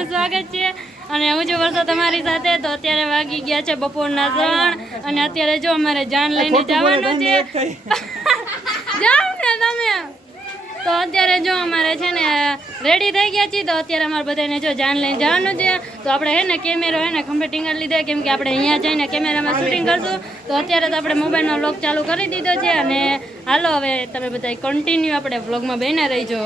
તમારું સ્વાગત છે અને હું છું વર્ષો તમારી સાથે. તો અત્યારે વાગી ગયા છે બપોરના 3 અને અત્યારે જો અમારે જાન લઈને જવાનું છે. જાઓ ને તમે. તો અત્યારે જો અમારે છે ને રેડી થઈ ગયા છીએ. તો અત્યારે અમારે બધાને જો જાન લઈને જવાનું છે. તો આપણે હે ને કેમેરો હે ને ખંભે ટીંગાડી લીધો કેમ કે આપણે અહીંયા જઈને કેમેરામાં શૂટિંગ કરશું. તો અત્યારે તો આપણે મોબાઈલમાં વ્લોગ ચાલુ કરી દીધો છે અને હાલો હવે તમે બધા કન્ટિન્યુ આપણે વ્લોગમાં બેને રહીજો.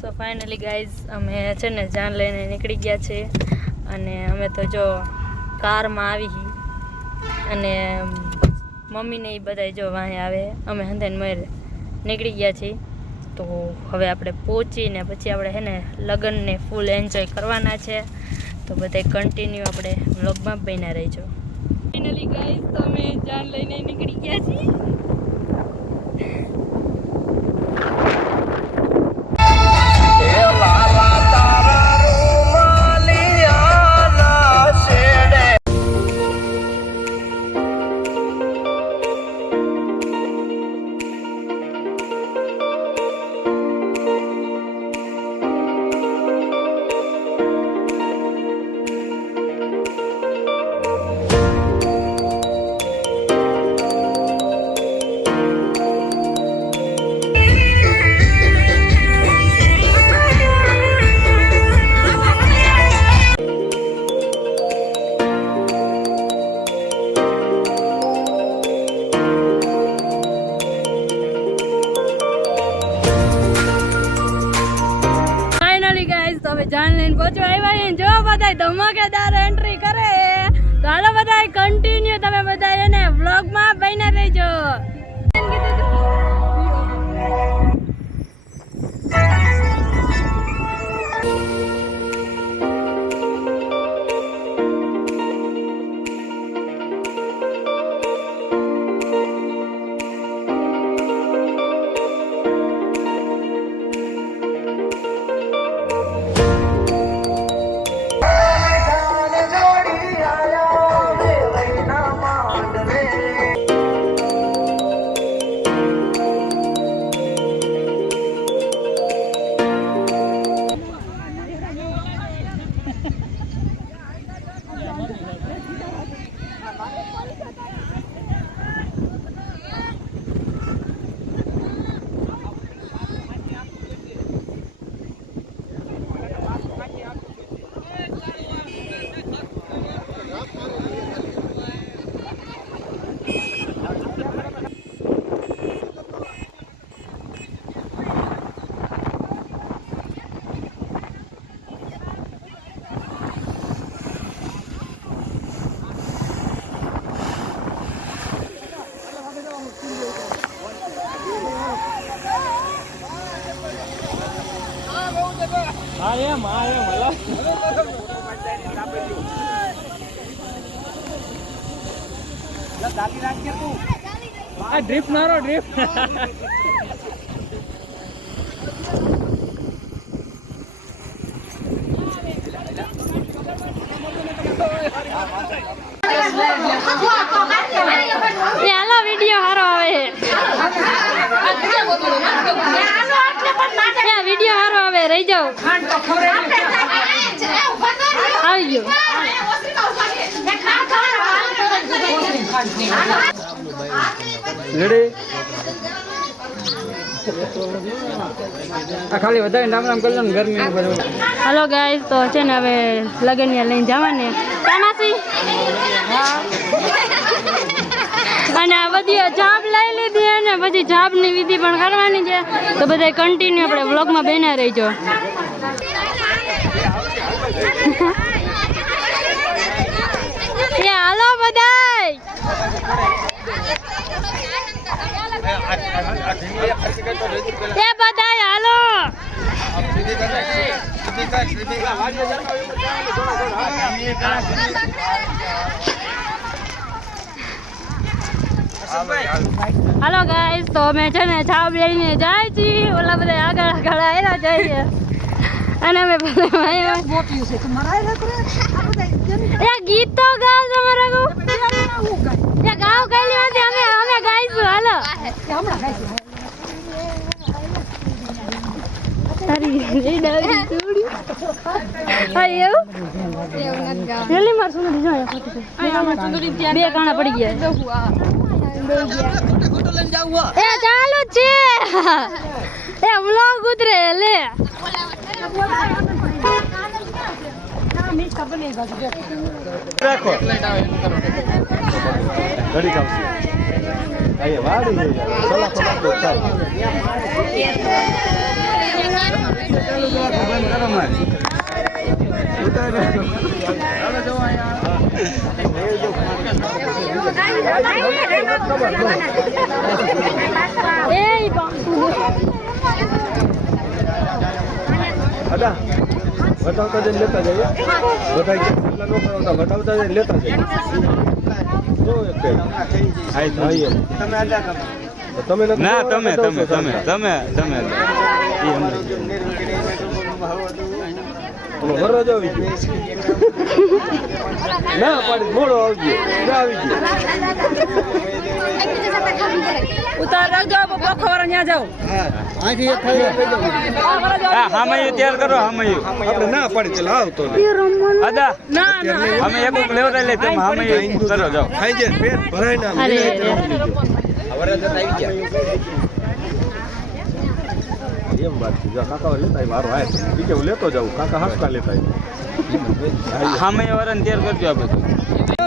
સો ફાઇનલી ગાઈઝ અમે છે ને જાન લઈને નીકળી ગયા છે અને અમે તો જો કારમાં આવી અને મમ્મીને એ બધા જો વાંહે આવે અમે હંધાઈને મર નીકળી ગયા છીએ. તો હવે આપણે પહોંચીને પછી આપણે છે ને લગ્નને ફૂલ એન્જોય કરવાના છે. તો બધા કન્ટિન્યુ આપણે વ્લોગમાં બન્યા રહીજો. ફાઇનલી ગાઈઝ તો અમે જાન લઈને નીકળી ગયા છીએ. જાન લઈને પહોંચવા આવ્યા જો બધા ધમાકેદાર એન્ટ્રી કરે. તો હાલો બધા કન્ટિન્યુ તમે બધા એને વ્લોગમાં બન્યા રહેજો. ડ્રિફ્ટ મારો ડ્રિફ્ટ. હાલો વિડીયો સારો આવે. વિડીયો સારો આવે રહી જાઓ. આવી ગયો. ખાલી વધારે નામ નામ કરી લો ને ગરમી. હલો ગાઈઝ તો છે ને હવે લગનિયા લઈને જવાને કામાસી અને આ બધી જાપ લઈ લીધી અને પછી જાપની વિધિ પણ કરવાની છે. તો બધા કન્ટિન્યુ આપણે વ્લોગમાં બેના રહીજો. હાલો બધાય. એ બધાય હાલો. હાલો ગાઈસ તો અમે છે ને છાપ લઈને જાય છીએ. ઓલા બધા આગળ આગળ આવ્યા જઈએ અને અમે ગીત તો ગાવ તમારા ગાવ ગાઈ અમે ગાઈશું. હાલો તારી રેડાવી ચોડી હા એવું રેલી માર સુંદરી જો અહીંયા માર સુંદરી ત્યાં બે કાણા પડી ગયા ખોટો લઈને જાવ એ ચાલુ છે એ વ્લોગ ઉતરે લે રાખો ઘડી કામ છે આયે વાડી છે સોલા સોલા તો ચાલ બંધ કરો માર ઉતાર હાલો જો આયા એ બાપુ અડા બતાવતા જઈને લેતા જઈએ બતાઈ કેટલા નો કરાવતા બતાવતા જઈને લેતા જઈએ જો એક આઈ ભાઈ તમે આજા તમે ના તમે વરજ આવી ગયો ના પાડી મોડો આવી ગયો ઉતાર રાખજો બખોરા ન્યા જાવ આથી હા મય તૈયાર કરો હા મય આપણે ના પાડી ચાલ આવતો અદા ના અમે એક લેવડા લે તમે હા મય કરો જાવ ખાઈ જાય પેટ ભરાય ના વરજ આવી ગયા એમ વાત છે જો કાકા લેતા મારો હાય બીજે હું લેતો જાઉં કાકા હાસકા લેતા હા મય વરન તૈયાર કરજો આપણે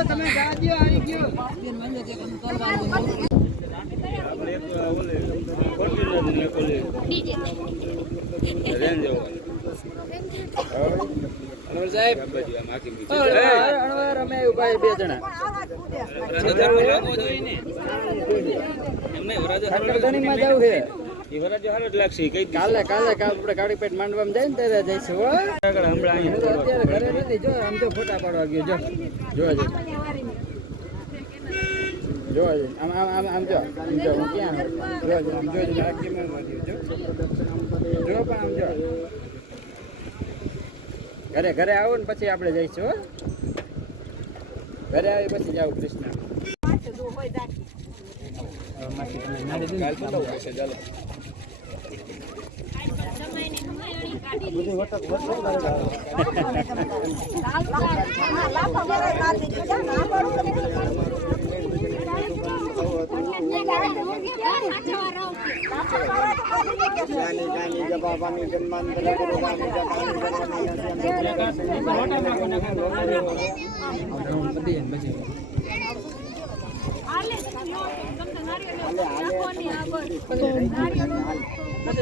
તમે ગાડીઓ આવી ગયો કાલે આપણે ગાડી પેટ માંડવામાં જાય ને ત્યારે જઈશું અત્યારે ઘરે નથી જો આમ તો ફોટા પાડવા ગયો જોવા આમ જો હું ક્યાં આમ જો પણ આમ જો ઘરે આવો ને પછી આપણે જઈશું ઘરે આવી પછી જાવ કૃષ્ણ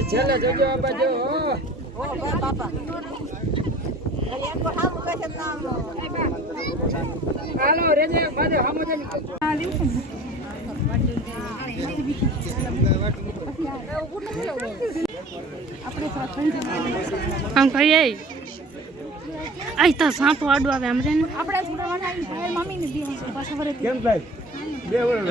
છેલ્લે જોજો આ બાજુ હાલો રેજે બાજુ હામો જઈને આમ કહીએ આઈ તો સાપ વાડો આવે આમ રે આપણે મમ્મી ને દી પાછો વરે કેમ થાય બે વરસ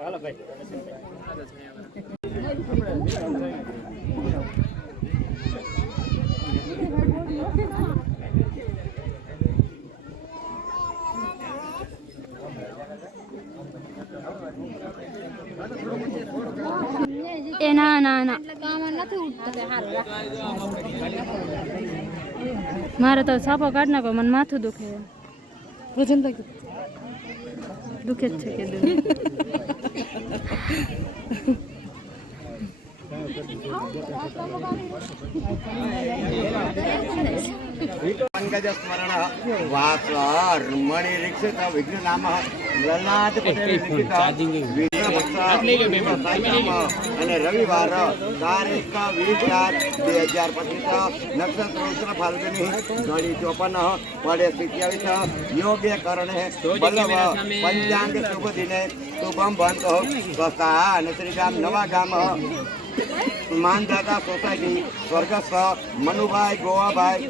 હાલો ભાઈ એ ના મારે તો સાપો કાઢ નાખો મને માથું દુખે વજન દુખે જ છે કે पंकजस्मरण वासर मणि रिक्षित विघ्न नाम ललाट અને રવિવાર તારીખ 20/4/2025 નક્ષત્ર ઉત્તર ફાલ્ગુની ઘડી 54 પડે 27 યોગ્ય કરણે બલવ પંચાંગ શુભ દિને શુભમ બંધ સ્વસ્થા અને શ્રી ગામ નવા ગામ માનદાતા સોસાયટી સ્વર્ગસ્થ મનુભાઈ ગોવાભાઈ.